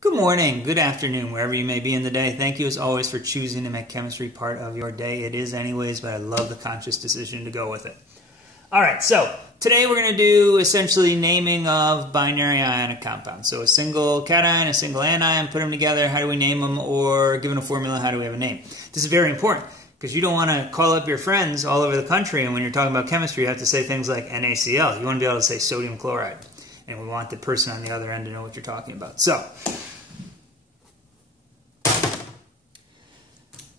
Good morning, good afternoon, wherever you may be in the day. Thank you as always for choosing to make chemistry part of your day. It is anyways, but I love the conscious decision to go with it. All right, so today we're going to do essentially naming of binary ionic compounds. So a single cation, a single anion, put them together, how do we name them? Or given a formula, how do we have a name? This is very important because you don't want to call up your friends all over the country and when you're talking about chemistry you have to say things like NaCl. You want to be able to say sodium chloride. And we want the person on the other end to know what you're talking about. So,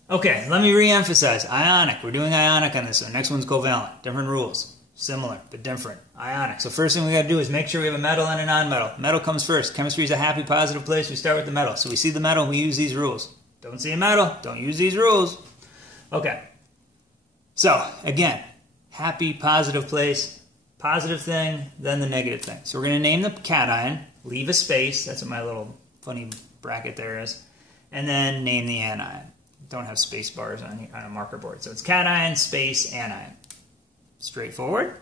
okay, let me re-emphasize. Ionic. We're doing ionic on this one. Next one's covalent. Different rules. Similar, but different. Ionic. So first thing we got to do is make sure we have a metal and a non-metal. Metal comes first. Chemistry is a happy, positive place. We start with the metal. So we see the metal, we use these rules. Don't see a metal, don't use these rules. Okay. So, again, happy, positive place. Positive thing, then the negative thing. So we're going to name the cation, leave a space, that's what my little funny bracket there is, and then name the anion. Don't have space bars on a marker board. So it's cation, space, anion. Straightforward.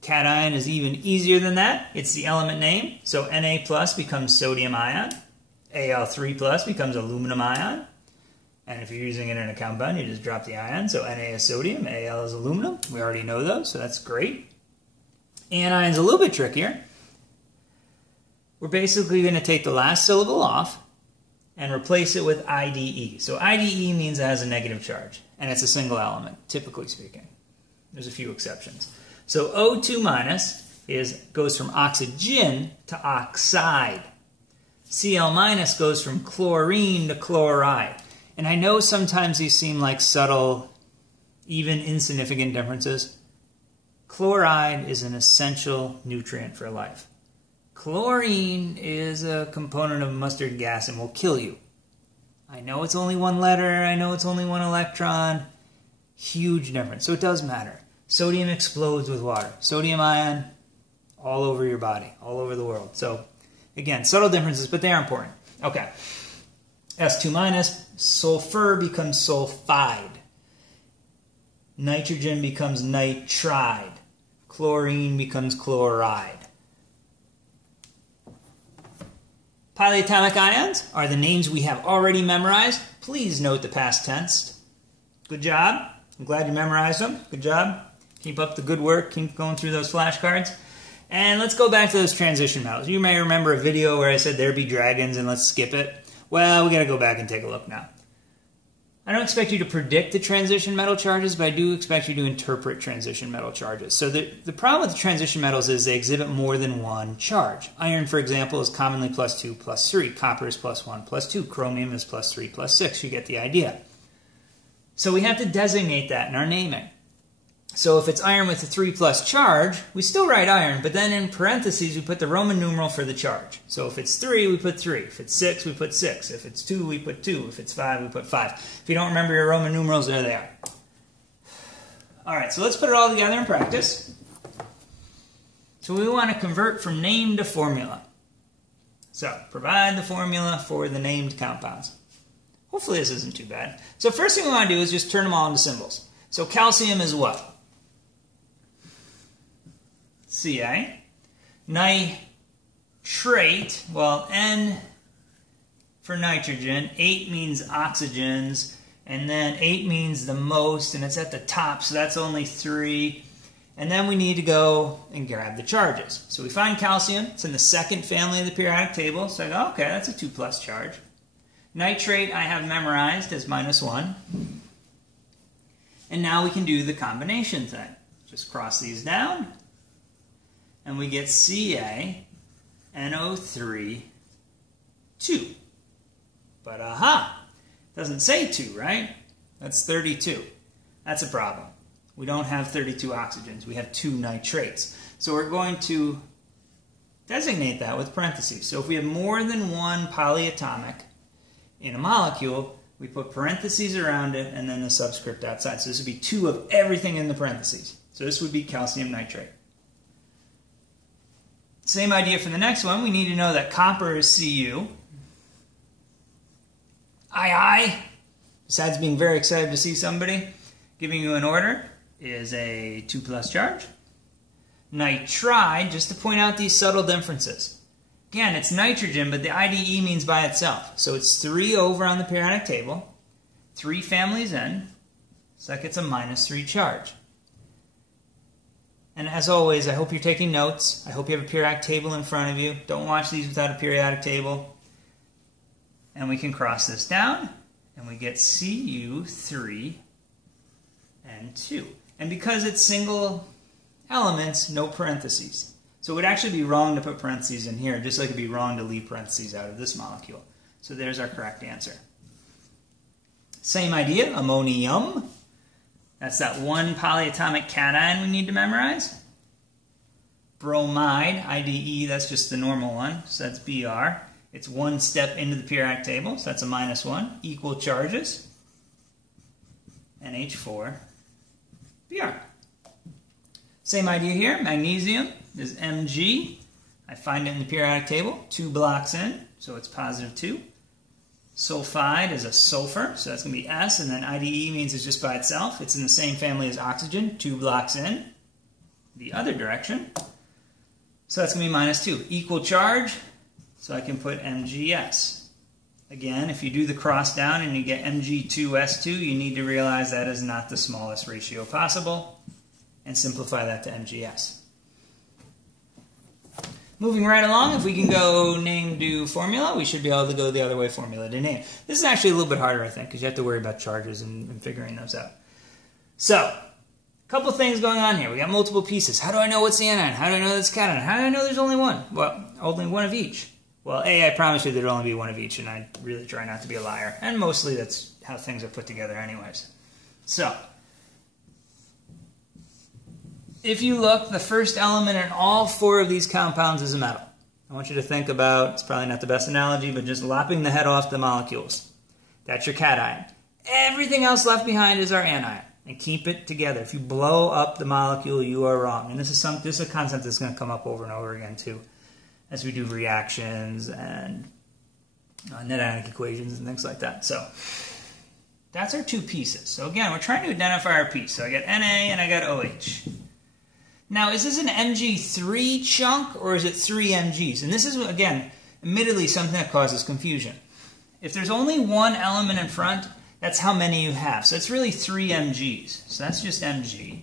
Cation is even easier than that. It's the element name. So Na plus becomes sodium ion. Al3 plus becomes aluminum ion. And if you're using it in a compound, you just drop the ion. So Na is sodium, Al is aluminum. We already know those, so that's great. Anion's a little bit trickier. We're basically going to take the last syllable off and replace it with IDE. So IDE means it has a negative charge, and it's a single element, typically speaking. There's a few exceptions. So O2 minus goes from oxygen to oxide. Cl minus goes from chlorine to chloride. And I know sometimes these seem like subtle, even insignificant differences. Chloride is an essential nutrient for life. Chlorine is a component of mustard gas and will kill you. I know it's only one letter, I know it's only one electron. Huge difference, so it does matter. Sodium explodes with water. Sodium ion, all over your body, all over the world. So, again, subtle differences, but they are important. Okay. S2 minus, sulfur becomes sulfide. Nitrogen becomes nitride. Chlorine becomes chloride. Polyatomic ions are the names we have already memorized. Please note the past tense. Good job. I'm glad you memorized them. Good job. Keep up the good work. Keep going through those flashcards. And let's go back to those transition metals. You may remember a video where I said there be dragons and let's skip it. Well, we got to go back and take a look now. I don't expect you to predict the transition metal charges, but I do expect you to interpret transition metal charges. So the problem with the transition metals is they exhibit more than one charge. Iron, for example, is commonly +2, +3. Copper is +1, +2. Chromium is +3, +6. You get the idea. So we have to designate that in our naming. So if it's iron with a 3+ charge, we still write iron, but then in parentheses we put the Roman numeral for the charge. So if it's 3, we put 3. If it's 6, we put 6. If it's 2, we put 2. If it's 5, we put 5. If you don't remember your Roman numerals, there they are. All right, so let's put it all together in practice. So we want to convert from name to formula. So provide the formula for the named compounds. Hopefully this isn't too bad. So first thing we want to do is just turn them all into symbols. So calcium is what? Ca. Nitrate, well, N for nitrogen, 8 means oxygens, and then 8 means the most, and it's at the top, so that's only 3. And then we need to go and grab the charges. So we find calcium, it's in the second family of the periodic table, so I go, okay, that's a 2+ charge. Nitrate I have memorized as -1. And now we can do the combination thing. Just cross these down. And we get CaNO3, 2. But aha, doesn't say 2, right? That's 32. That's a problem. We don't have 32 oxygens. We have 2 nitrates. So we're going to designate that with parentheses. So if we have more than one polyatomic in a molecule, we put parentheses around it and then the subscript outside. So this would be 2 of everything in the parentheses. So this would be calcium nitrate. Same idea for the next one. We need to know that copper is Cu. II, besides being very excited to see somebody, giving you an order, is a 2+ charge. Nitride, just to point out these subtle differences. Again, it's nitrogen, but the IDE means by itself. So it's 3 over on the periodic table, 3 families in, so that gets a -3 charge. And as always, I hope you're taking notes. I hope you have a periodic table in front of you. Don't watch these without a periodic table. And we can cross this down, and we get Cu3 and 2. And because it's single elements, no parentheses. So it would actually be wrong to put parentheses in here, just like it would be wrong to leave parentheses out of this molecule. So there's our correct answer. Same idea, ammonium. That's that one polyatomic cation we need to memorize. Bromide, IDE, that's just the normal one, so that's Br. It's one step into the periodic table, so that's a -1. Equal charges, NH4, Br. Same idea here, magnesium is Mg. I find it in the periodic table, 2 blocks in, so it's +2. Sulfide is a sulfur, so that's going to be S, and then IDE means it's just by itself. It's in the same family as oxygen, 2 blocks in, the other direction. So that's going to be -2. Equal charge, so I can put MgS. Again, if you do the cross down and you get Mg2S2, you need to realize that is not the smallest ratio possible, and simplify that to MgS. Moving right along, if we can go name, do, formula, we should be able to go the other way, formula to name. This is actually a little bit harder, I think, because you have to worry about charges and figuring those out. So, a couple things going on here. We got multiple pieces. How do I know what's the anion? How do I know that's cation? How do I know there's only one? Well, only one of each. Well, A, I promise you there'll only be one of each, and I really try not to be a liar. And mostly that's how things are put together anyways. So, if you look, the first element in all 4 of these compounds is a metal. I want you to think about, it's probably not the best analogy, but just lopping the head off the molecules. That's your cation. Everything else left behind is our anion. And keep it together. If you blow up the molecule, you are wrong. And this is a concept that's going to come up over and over again too, as we do reactions and net ionic equations and things like that. So that's our 2 pieces. So again, we're trying to identify our piece. So I got Na and I got OH. Now, is this an Mg3 chunk, or is it 3 Mgs? And this is, again, admittedly something that causes confusion. If there's only one element in front, that's how many you have. So it's really 3 Mgs. So that's just Mg.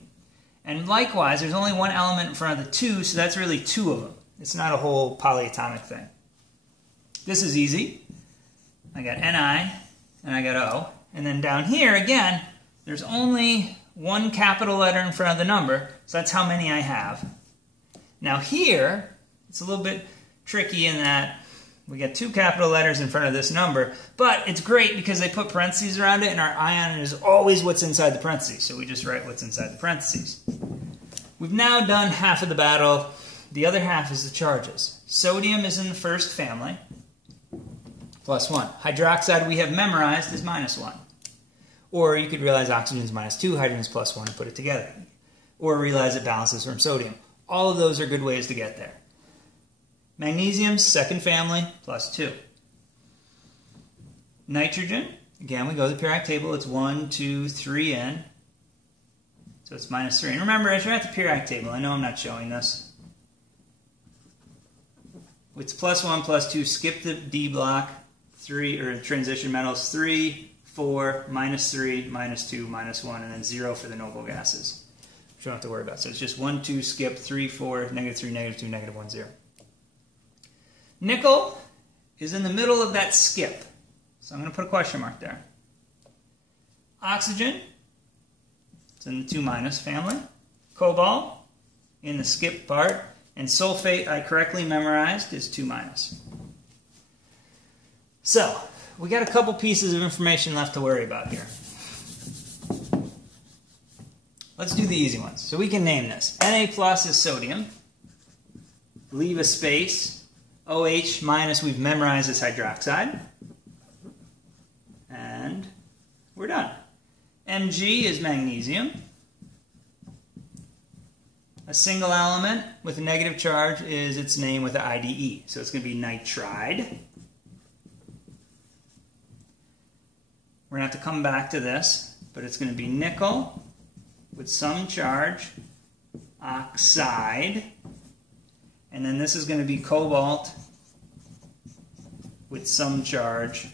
And likewise, there's only one element in front of the 2, so that's really 2 of them. It's not a whole polyatomic thing. This is easy. I got Ni, and I got O. And then down here, again, there's only one capital letter in front of the number, so that's how many I have. Now here, it's a little bit tricky in that we get 2 capital letters in front of this number, but it's great because they put parentheses around it, and our ion is always what's inside the parentheses, so we just write what's inside the parentheses. We've now done half of the battle. The other half is the charges. Sodium is in the first family, +1. Hydroxide we have memorized is -1. Or you could realize oxygen is -2, hydrogen is +1, and put it together. Or realize it balances from sodium. All of those are good ways to get there. Magnesium, second family, +2. Nitrogen, again, we go to the periodic table. It's 1, 2, 3 in. So it's -3. And remember, as you're at the periodic table, I know I'm not showing this. It's +1, +2, skip the D block, 3, or transition metals, 3, 4, -3, -2, -1, and then 0 for the noble gases, which you don't have to worry about. So it's just 1, 2, skip, 3, 4, -3, -2, -1, 0. Nickel is in the middle of that skip, so I'm going to put a question mark there. Oxygen, it's in the 2- family. Cobalt, in the skip part. And sulfate, I correctly memorized, is 2-. So, we got a couple pieces of information left to worry about here. Let's do the easy ones. So we can name this. Na+ is sodium. Leave a space. OH- we've memorized as hydroxide. And we're done. Mg is magnesium. A single element with a negative charge is its name with the IDE. So it's going to be nitride. We're going to have to come back to this, but it's going to be nickel with some charge, oxide, and then this is going to be cobalt with some charge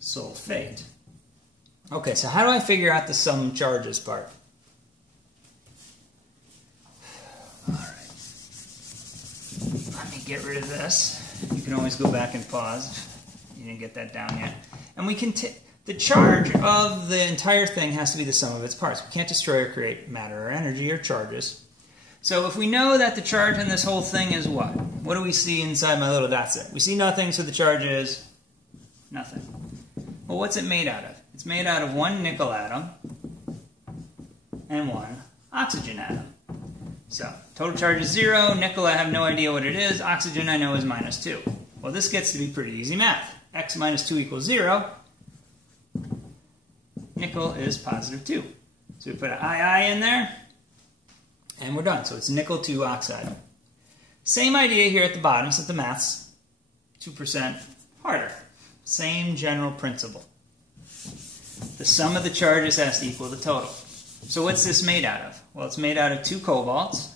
sulfate. Okay, so how do I figure out the sum charges part? Alright. Let me get rid of this. You can always go back and pause if you didn't get that down yet. And we can the charge of the entire thing has to be the sum of its parts. We can't destroy or create matter or energy or charges. So if we know that the charge in this whole thing is what? What do we see inside my little dot set? We see nothing, so the charge is nothing. Well, what's it made out of? It's made out of one nickel atom and one oxygen atom. So, total charge is 0, nickel I have no idea what it is, oxygen I know is -2. Well, this gets to be pretty easy math. X minus 2 equals 0. Nickel is +2. So we put an II in there, and we're done. So it's nickel 2 oxide. Same idea here at the bottom, except the math's 2% harder. Same general principle. The sum of the charges has to equal the total. So what's this made out of? Well, it's made out of 2 cobalts.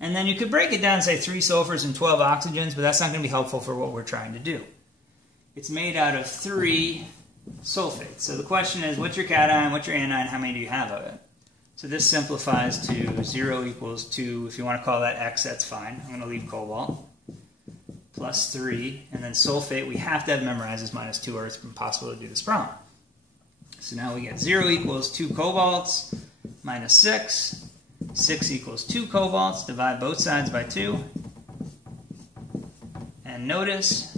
And then you could break it down and say 3 sulfurs and 12 oxygens, but that's not going to be helpful for what we're trying to do. It's made out of 3 sulfates. So the question is, what's your cation, what's your anion, how many do you have of it? So this simplifies to 0 equals 2. If you want to call that X, that's fine. I'm going to leave cobalt. Plus 3. And then sulfate, we have to have memorized as -2 or it's impossible to do this problem. So now we get 0 equals 2 cobalts minus 6. 6 equals 2 cobalts. Divide both sides by 2. And notice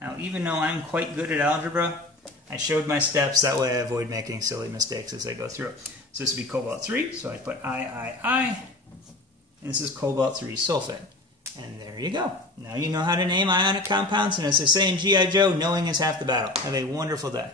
how even though I'm quite good at algebra, I showed my steps. That way I avoid making silly mistakes as I go through it. So this would be cobalt 3. So I put I. And this is cobalt 3 sulfate. And there you go. Now you know how to name ionic compounds. And as they say in G.I. Joe, knowing is half the battle. Have a wonderful day.